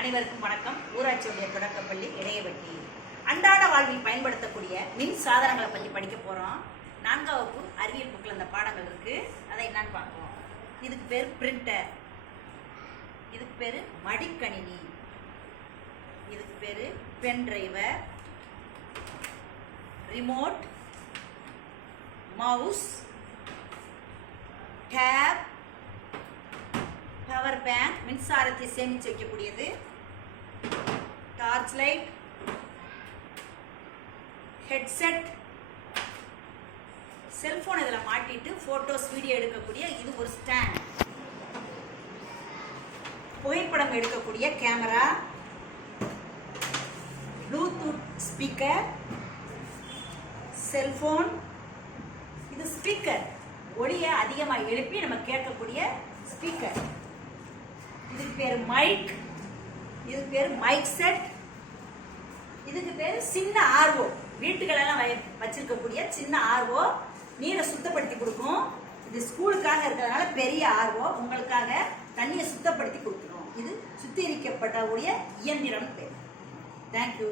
அனைவருக்கும் வணக்கம். ஊராட்சி ஒன்றிய தொடக்கப்பள்ளி இடையவட்டி. அன்றாட வாழ்வில் பயன்படுத்தக்கூடிய மின் சாதனங்களை பற்றி படிக்க போகிறோம். 4ஆம் வகுப்பு அறிவியல் புக்கில் அந்த பாடங்கள் இருக்குது. அதை என்னன்னு பார்ப்போம். இதுக்கு பேர் பிரிண்டர், இதுக்கு பேர் மடிக்கணினி, இதுக்கு பேர் pen driver, remote, mouse, tab, power bank மின்சாரத்தை சேமித்து வைக்கக்கூடியது, டார்ச் லைட், ஹெட்செட், செல்போன் இதில் மாட்டிட்டு போட்டோஸ் வீடியோ எடுக்கக்கூடிய இது ஒரு ஸ்டாண்ட், புகைப்படம் எடுக்கக்கூடிய கேமரா, ப்ளூடூத் ஸ்பீக்கர், செல்போன், இது ஸ்பீக்கர் ஒளியை அதிகமாக எழுப்பி நம்ம கேட்கக்கூடிய ஸ்பீக்கர், இதுக்கு பேர் மைக், இதுக்கு பேர் மைக் செட், இதுக்கு பேர் சின்ன ஆர்வோ, வீட்டுகளெல்லாம் வச்சிருக்கக்கூடிய சின்ன ஆர்வோ, நீரை சுத்தப்படுத்தி கொடுக்கும். இது ஸ்கூலுக்காக இருக்கிறதுனால பெரிய ஆர்வோ, உங்களுக்காக தண்ணியை சுத்தப்படுத்தி கொடுத்துரும். இது சுத்திகரிக்கப்படக்கூடிய இயந்திரம் பேர். தேங்க்யூ.